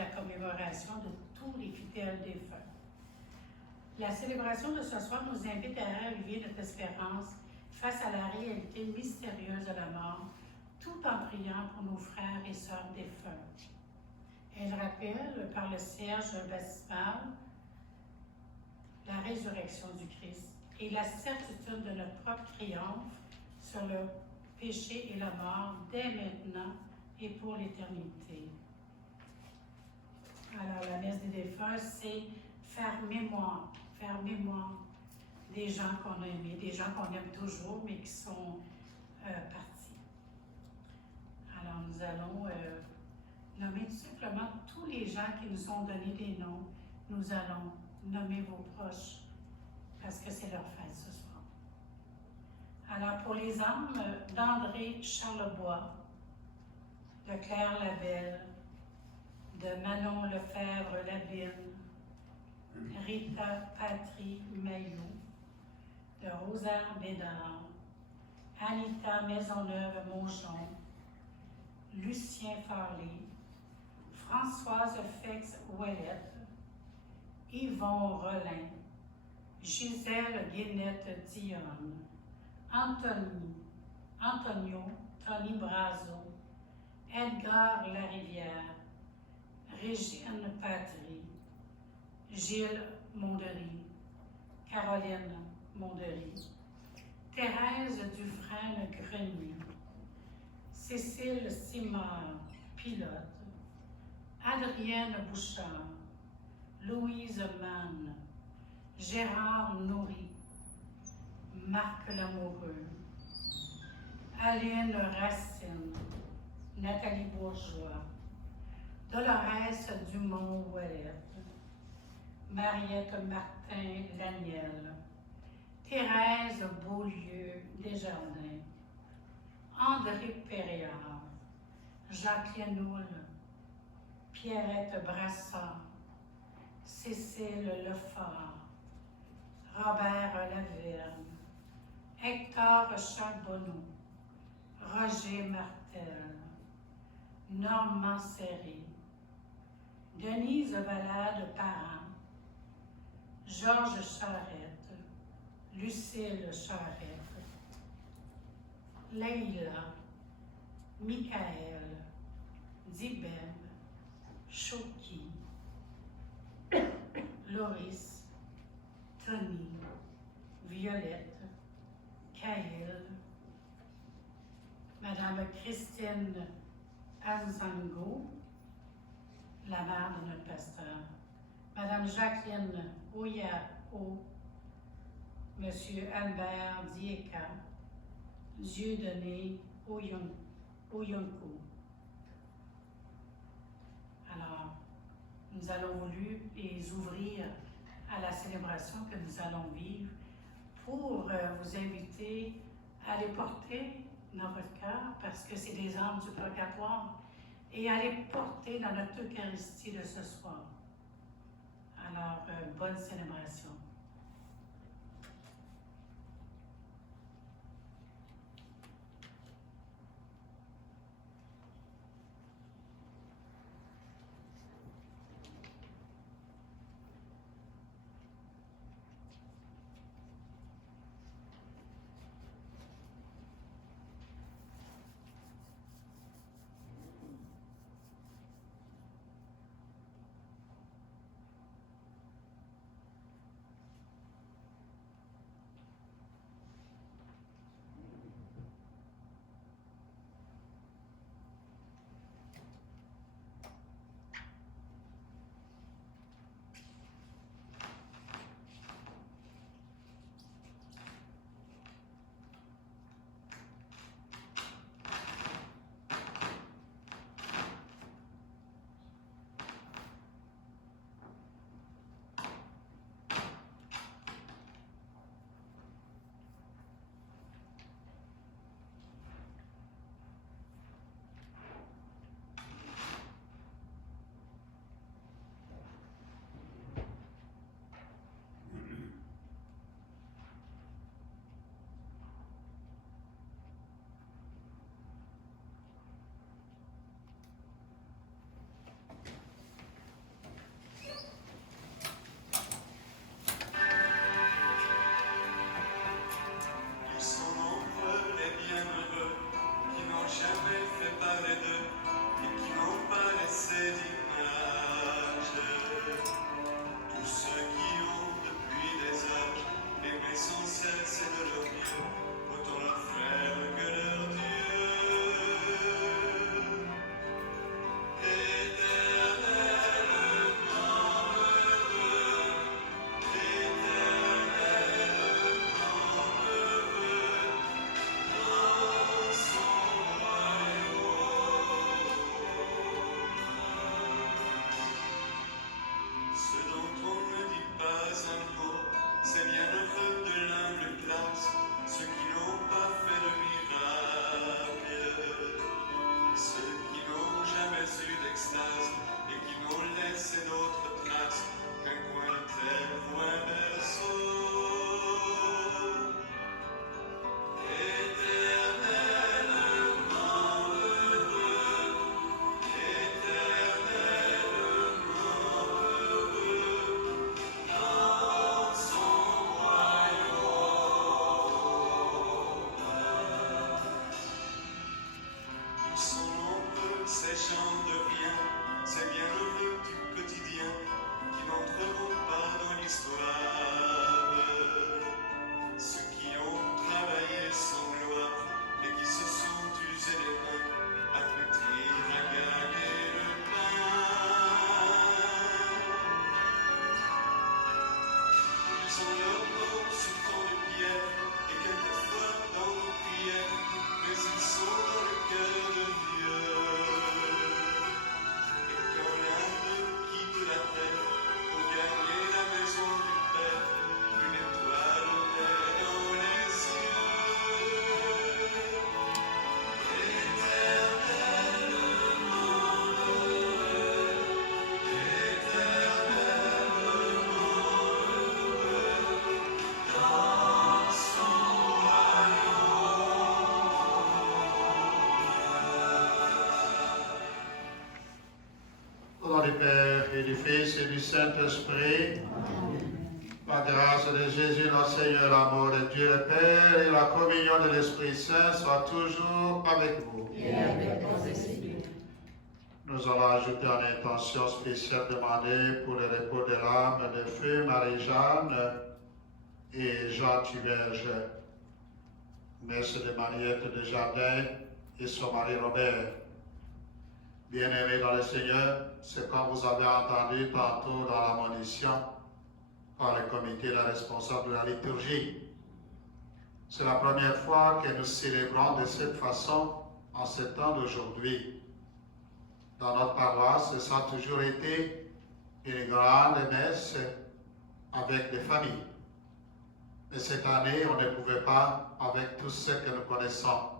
la commémoration de tous les fidèles défunts. La célébration de ce soir nous invite à raviver notre espérance face à la réalité mystérieuse de la mort, tout en priant pour nos frères et sœurs défunts. Elle rappelle par le cierge baptismal la résurrection du Christ et la certitude de notre propre triomphe sur le péché et la mort dès maintenant et pour l'éternité. Alors, la messe des défunts, c'est faire mémoire des gens qu'on a aimés, des gens qu'on aime toujours, mais qui sont partis. Alors, nous allons nommer tout simplement tous les gens qui nous ont donné des noms. Nous allons nommer vos proches parce que c'est leur fête ce soir. Alors, pour les âmes d'André Charlebois, de Claire Labelle, de Manon Lefebvre-Labine, Rita Patry Maillot, de Rosaire Bédard, Anita Maisonneuve-Mongeon, Lucien Farley, Françoise Fex-Ouellette, Yvon Rollin, Gisèle Guénette-Dionne, Antonio Tony Brazo, Edgar Larivière, Régine Patry, Gilles Mondery, Caroline Mondery, Thérèse Dufresne-Grenier, Cécile Simard, pilote, Adrienne Bouchard, Louise Mann, Gérard Nourry, Marc Lamoureux, Aline Racine, Nathalie Bourgeois, Dolores Dumont-Ouellette, Mariette Martin-Laniel, Thérèse Beaulieu-Desjardins, André Péréard, Jacqueline Houle, Pierrette Brassard, Cécile Lefort, Robert Laverne, Hector Charbonneau, Roger Martel, Normand Serré, Denise Valade-Parent, Georges Charette, Lucille Charette, Leïla, Michael, Dibem, Choki, Loris, Tony, Violette, Caïl, Madame Christine Anzango, la mère de notre pasteur, Madame Jacqueline Oyao, Monsieur Albert Dieka, Dieudonné Oyonko. Alors, nous allons voulu les ouvrir à la célébration que nous allons vivre pour vous inviter à les porter dans votre cœur parce que c'est des âmes du purgatoire et à les porter dans notre Eucharistie de ce soir. Alors, bonne célébration. nom du Père et du Fils et du Saint-Esprit, la grâce de Jésus notre Seigneur, l'amour de Dieu le Père et la communion de l'Esprit Saint soient toujours avec vous. Et avec vos esprits. Nous allons ajouter en intention spéciale demandée pour le repos de l'âme de Feu Marie-Jeanne et Jean Thuberge, messe de Mariette de Jardin et son mari Robert. Bien-aimés dans le Seigneur, c'est comme vous avez entendu tantôt dans la monition par le comité la responsable de la liturgie. C'est la première fois que nous célébrons de cette façon en ce temps d'aujourd'hui. Dans notre paroisse, ça a toujours été une grande messe avec des familles. Mais cette année, on ne pouvait pas, avec tous ceux que nous connaissons,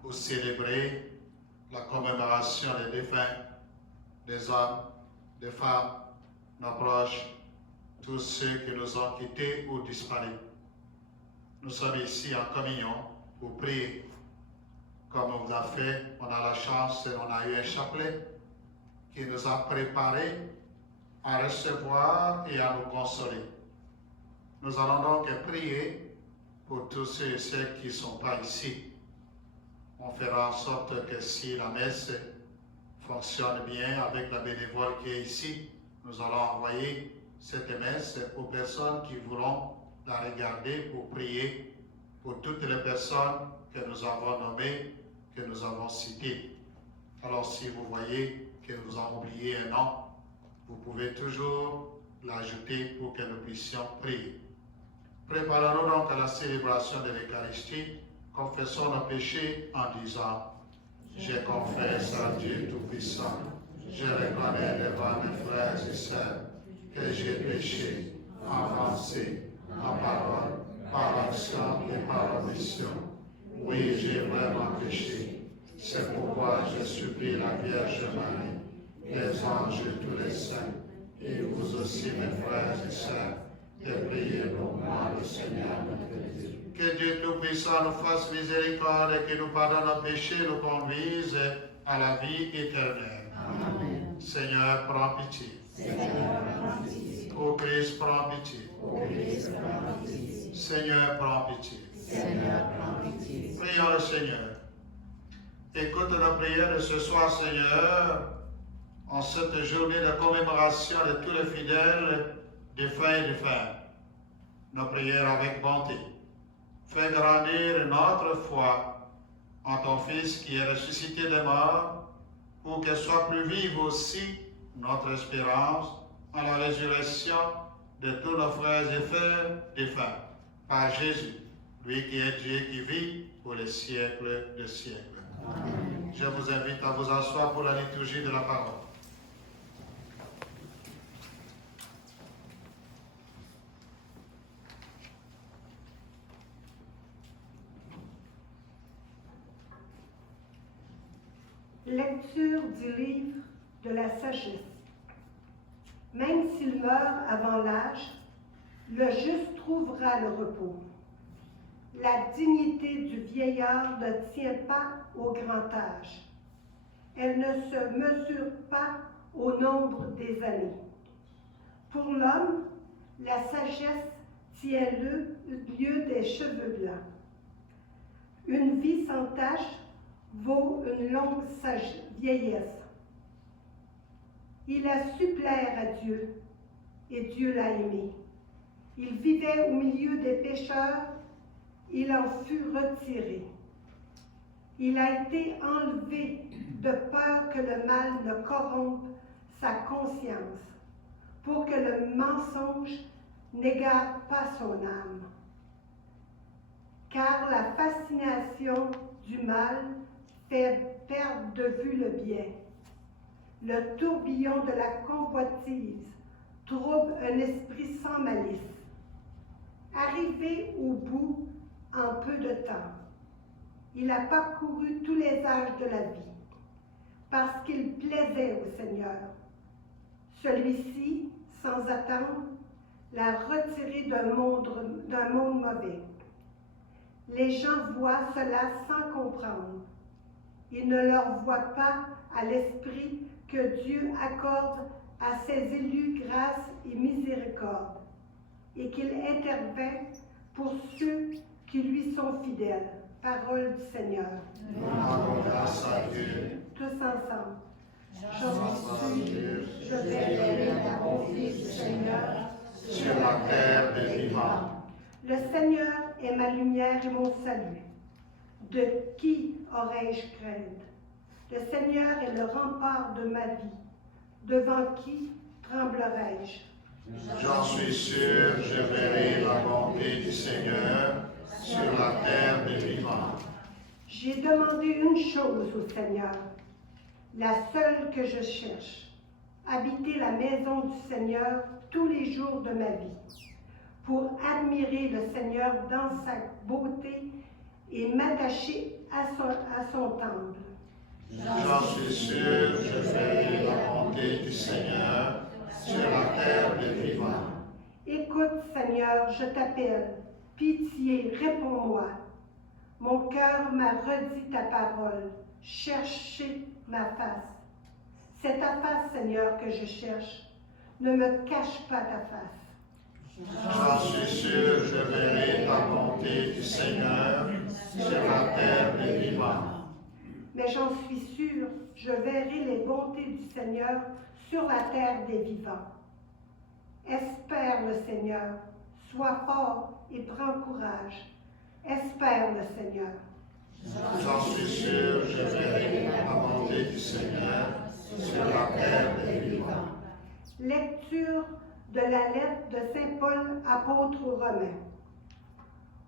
pour célébrer la commémoration des défunts, des hommes, des femmes, nos proches, tous ceux qui nous ont quittés ou disparus. Nous sommes ici en communion pour prier. Comme on vous a fait, on a la chance et on a eu un chapelet qui nous a préparés à recevoir et à nous consoler. Nous allons donc prier pour tous ceux et celles qui ne sont pas ici. On fera en sorte que si la messe fonctionne bien avec la bénévole qui est ici, nous allons envoyer cette messe aux personnes qui voudront la regarder pour prier pour toutes les personnes que nous avons nommées, que nous avons citées. Alors si vous voyez que nous avons oublié un nom, vous pouvez toujours l'ajouter pour que nous puissions prier. Préparons-nous donc à la célébration de l'Eucharistie. Confessons nos péchés en disant: je confesse à Dieu Tout-Puissant, je reconnais devant mes frères et sœurs que j'ai péché en pensée, en parole, par action et par omission. Oui, j'ai vraiment péché. C'est pourquoi je supplie la Vierge Marie, les anges et tous les saints, et vous aussi mes frères et sœurs, de prier pour moi, le Seigneur notre Dieu. Que Dieu Tout-Puissant nous fasse miséricorde et que nous pardonne nos péchés, nous conduise à la vie éternelle. Amen. Seigneur, prends pitié. Seigneur, prends pitié. Ô Christ, prends pitié. Ô Christ, prends pitié. Seigneur, prends pitié. Seigneur, prends pitié. Prions le Seigneur. Écoute nos prières de ce soir, Seigneur, en cette journée de commémoration de tous les fidèles, défunts et défunts. Nos prières avec bonté. Fais grandir notre foi en ton Fils qui est ressuscité des morts, pour qu'elle soit plus vive aussi notre espérance en la résurrection de tous nos frères et frères défunts, par Jésus, lui qui est Dieu qui vit pour les siècles des siècles. Amen. Je vous invite à vous asseoir pour la liturgie de la parole. Lecture du livre de la sagesse. Même s'il meurt avant l'âge, le juste trouvera le repos. La dignité du vieillard ne tient pas au grand âge. Elle ne se mesure pas au nombre des années. Pour l'homme, la sagesse tient le lieu des cheveux blancs. Une vie sans tache vaut une longue vieillesse. Il a su plaire à Dieu, et Dieu l'a aimé. Il vivait au milieu des pécheurs, il en fut retiré. Il a été enlevé de peur que le mal ne corrompe sa conscience, pour que le mensonge n'égare pas son âme. Car la fascination du mal fait perdre de vue le bien. Le tourbillon de la convoitise trouble un esprit sans malice. Arrivé au bout en peu de temps, il a parcouru tous les âges de la vie, parce qu'il plaisait au Seigneur. Celui-ci, sans attendre, l'a retiré d'un monde mauvais. Les gens voient cela sans comprendre. Il ne leur voit pas à l'esprit que Dieu accorde à ses élus grâce et miséricorde, et qu'il intervient pour ceux qui lui sont fidèles. Parole du Seigneur. Nous rendons grâce à Dieu. Tous ensemble. J'en suis Dieu. Je verrai la bonté du Seigneur Sur la terre des vivants. Le Seigneur est ma lumière et mon salut. De qui aurais-je crainte? Le Seigneur est le rempart de ma vie. Devant qui tremblerai-je? J'en suis sûr, je verrai la bonté du Seigneur sur la terre des vivants. J'ai demandé une chose au Seigneur, la seule que je cherche, habiter la maison du Seigneur tous les jours de ma vie, pour admirer le Seigneur dans sa beauté et m'attacher à son temple. J'en suis sûr, je verrai la bonté du Seigneur sur la terre des vivants. Écoute, Seigneur, je t'appelle. Pitié, réponds-moi. Mon cœur m'a redit ta parole. Cherchez ma face. C'est ta face, Seigneur, que je cherche. Ne me cache pas ta face. J'en suis sûr, je verrai la bonté du Seigneur sur la terre des vivants. Mais j'en suis sûre, je verrai les bontés du Seigneur sur la terre des vivants. Espère le Seigneur, sois fort et prends courage. Espère le Seigneur. J'en suis sûr, je verrai la bonté du Seigneur sur la terre des vivants. Lecture de la lettre de Saint Paul, apôtre aux Romains.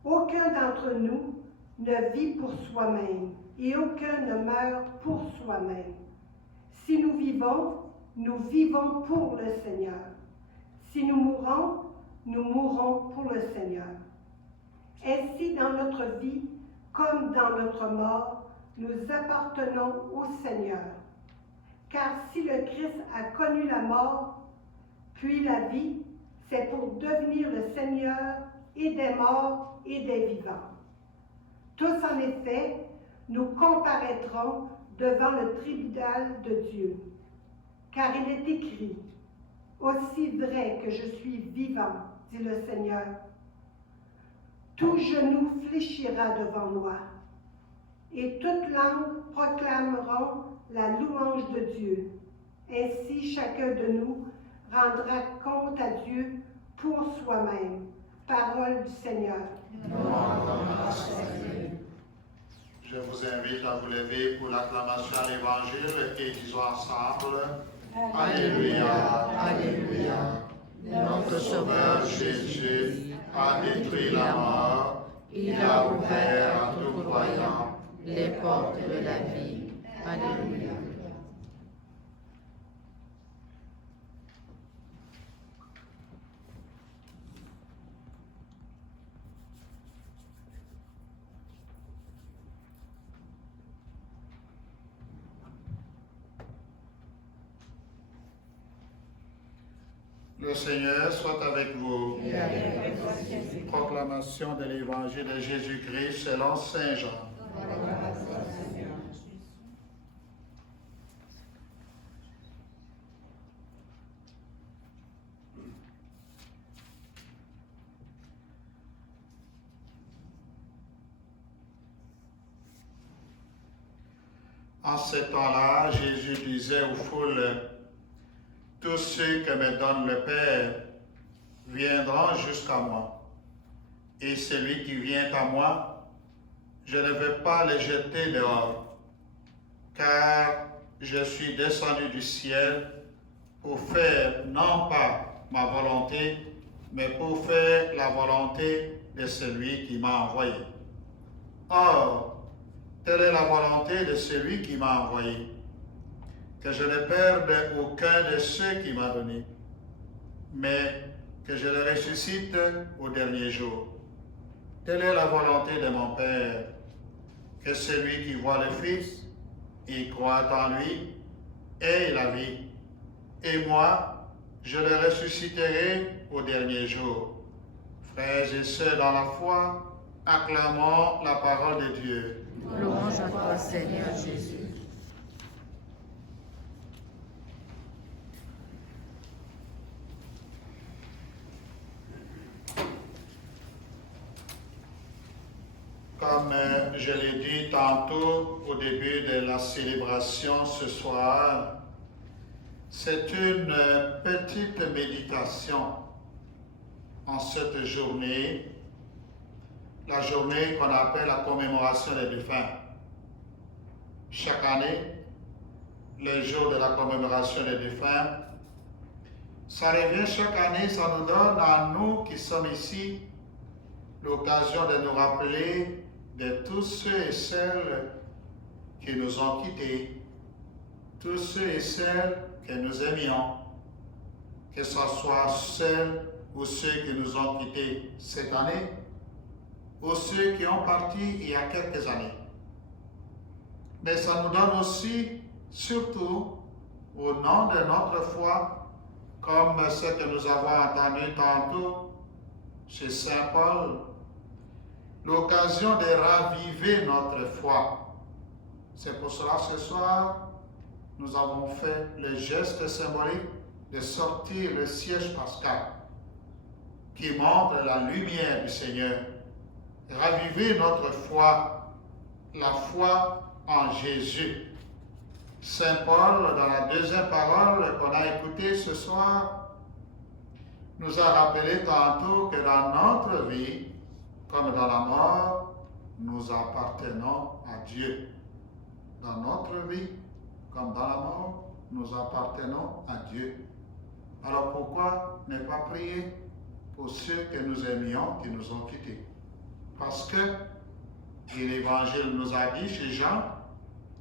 Aucun d'entre nous ne vit pour soi-même et aucun ne meurt pour soi-même. Si nous vivons pour le Seigneur. Si nous mourrons pour le Seigneur. Ainsi, dans notre vie, comme dans notre mort, nous appartenons au Seigneur. Car si le Christ a connu la mort, puis la vie, c'est pour devenir le Seigneur et des morts et des vivants. Tous, en effet, nous comparaîtrons devant le tribunal de Dieu. Car il est écrit, « Aussi vrai que je suis vivant, dit le Seigneur, tout genou fléchira devant moi, et toute langue proclameront la louange de Dieu. Ainsi, chacun de nous rendra compte à Dieu pour soi-même. » Parole du Seigneur. Nous rendons grâce à Dieu. Je vous invite à vous lever pour l'acclamation à l'Évangile et disons ensemble, Alléluia, Alléluia. Notre Sauveur Jésus a détruit la mort, il a ouvert à tout croyant les portes de la vie. Alléluia. Le Seigneur soit avec vous. Proclamation de l'Évangile de Jésus-Christ selon Saint Jean. En ce temps-là, Jésus disait aux foules, « Tous ceux que me donne le Père viendront jusqu'à moi, et celui qui vient à moi, je ne veux pas le jeter dehors, car je suis descendu du ciel pour faire non pas ma volonté, mais pour faire la volonté de celui qui m'a envoyé. Or, telle est la volonté de celui qui m'a envoyé, que je ne perde aucun de ceux qui m'a donné, mais que je le ressuscite au dernier jour. Telle est la volonté de mon Père, que celui qui voit le Fils et croit en lui ait la vie. Et moi, je le ressusciterai au dernier jour. Frères et sœurs dans la foi, acclamons la parole de Dieu. Louange à toi, Seigneur Jésus. Comme je l'ai dit tantôt au début de la célébration ce soir, c'est une petite méditation en cette journée, la journée qu'on appelle la commémoration des défunts. Chaque année, le jour de la commémoration des défunts, ça revient chaque année, ça nous donne à nous qui sommes ici l'occasion de nous rappeler de tous ceux et celles qui nous ont quittés, tous ceux et celles que nous aimions, que ce soit celles ou ceux qui nous ont quittés cette année, ou ceux qui ont parti il y a quelques années. Mais ça nous donne aussi, surtout, au nom de notre foi, comme ce que nous avons entendu tantôt chez Saint Paul, l'occasion de raviver notre foi. C'est pour cela ce soir, nous avons fait le geste symbolique de sortir le siège pascal qui montre la lumière du Seigneur. Raviver notre foi, la foi en Jésus. Saint Paul, dans la deuxième parole qu'on a écoutée ce soir, nous a rappelé tantôt que dans notre vie, comme dans la mort, nous appartenons à Dieu. Dans notre vie, comme dans la mort, nous appartenons à Dieu. Alors pourquoi ne pas prier pour ceux que nous aimions, qui nous ont quittés? Parce que l'Évangile nous a dit chez Jean,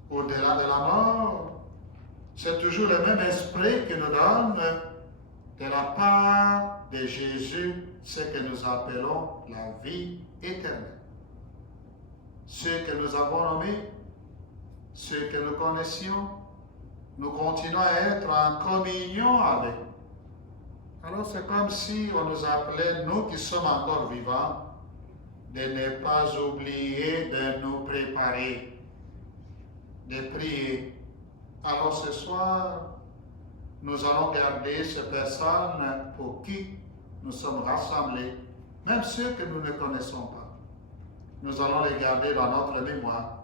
au-delà de la mort, c'est toujours le même esprit qui nous donne de la part de Jésus ce que nous appelons la vie éternelle. Ceux que nous avons nommés, ceux que nous connaissions, nous continuons à être en communion avec eux. Alors c'est comme si on nous appelait, nous qui sommes encore vivants, de ne pas oublier de nous préparer, de prier. Alors ce soir, nous allons garder ces personnes pour qui nous sommes rassemblés, même ceux que nous ne connaissons pas. Nous allons les garder dans notre mémoire.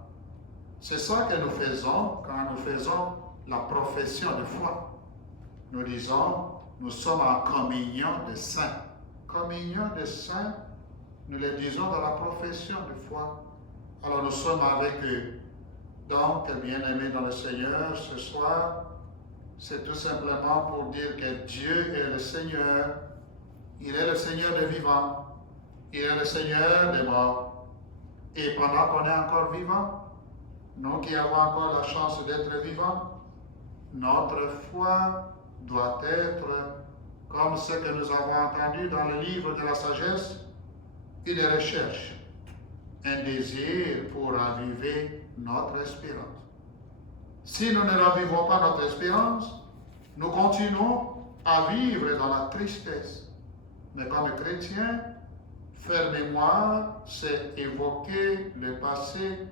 C'est ça que nous faisons quand nous faisons la profession de foi. Nous disons, nous sommes en communion de saints. Communion de saints, nous le disons dans la profession de foi. Alors nous sommes avec eux. Donc, bien-aimés dans le Seigneur, ce soir, c'est tout simplement pour dire que Dieu est le Seigneur. Il est le Seigneur des vivants. Il est le Seigneur des morts. Et pendant qu'on est encore vivants, nous qui avons encore la chance d'être vivants, notre foi doit être, comme ce que nous avons entendu dans le livre de la sagesse, une recherche, un désir pour raviver notre espérance. Si nous ne ravivons pas notre espérance, nous continuons à vivre dans la tristesse. Mais comme chrétien, faire mémoire, c'est évoquer le passé,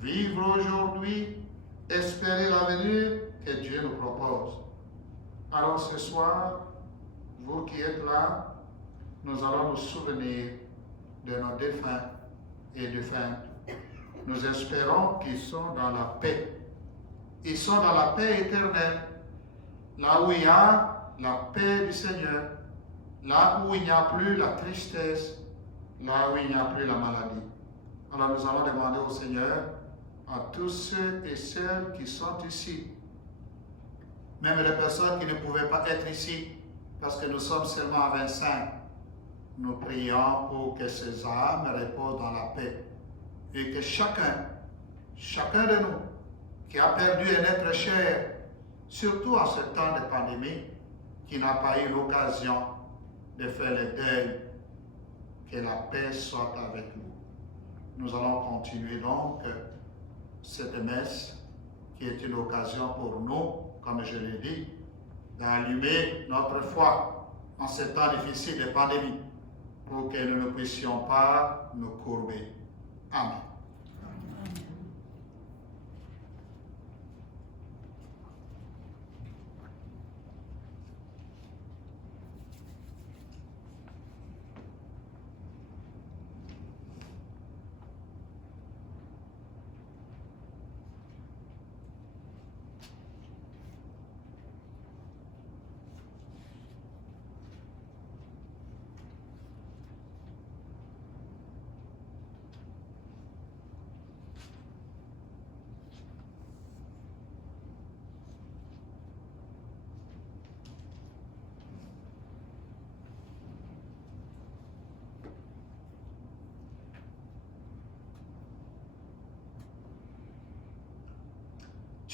vivre aujourd'hui, espérer l'avenir que Dieu nous propose. Alors ce soir, vous qui êtes là, nous allons nous souvenir de nos défunts et défuntes. Nous espérons qu'ils sont dans la paix. Ils sont dans la paix éternelle, là où il y a la paix du Seigneur, là où il n'y a plus la tristesse, là où il n'y a plus la maladie. Alors nous allons demander au Seigneur, à tous ceux et celles qui sont ici, même les personnes qui ne pouvaient pas être ici, parce que nous sommes seulement à 25, nous prions pour que ces âmes reposent dans la paix et que chacun de nous qui a perdu un être cher, surtout en ce temps de pandémie, qui n'a pas eu l'occasion de faire le deuil, que la paix soit avec nous. Nous allons continuer donc cette messe qui est une occasion pour nous, comme je l'ai dit, d'allumer notre foi en ce temps difficile de pandémie, pour que nous ne puissions pas nous courber. Amen.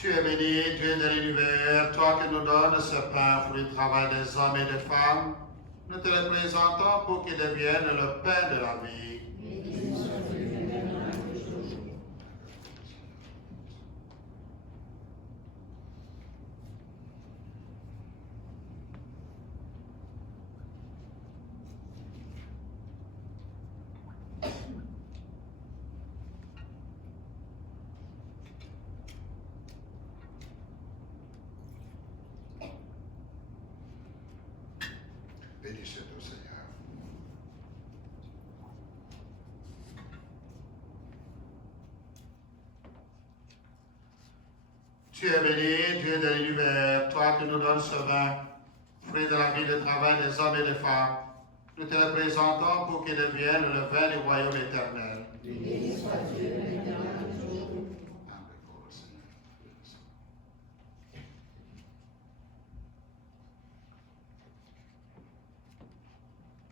Tu es béni, Dieu de l'univers, toi qui nous donnes ce pain, fruit du travail des hommes et des femmes. Nous te le présentons pour qu'il devienne le pain de la vie. Bénissez-nous, Seigneur. Tu es béni, Dieu de l'univers, toi qui nous donnes ce vin, fruit de la vie, de travail des hommes et des femmes. Nous te le présentons pour qu'il devienne le vin du royaume éternel. Béni soit Dieu,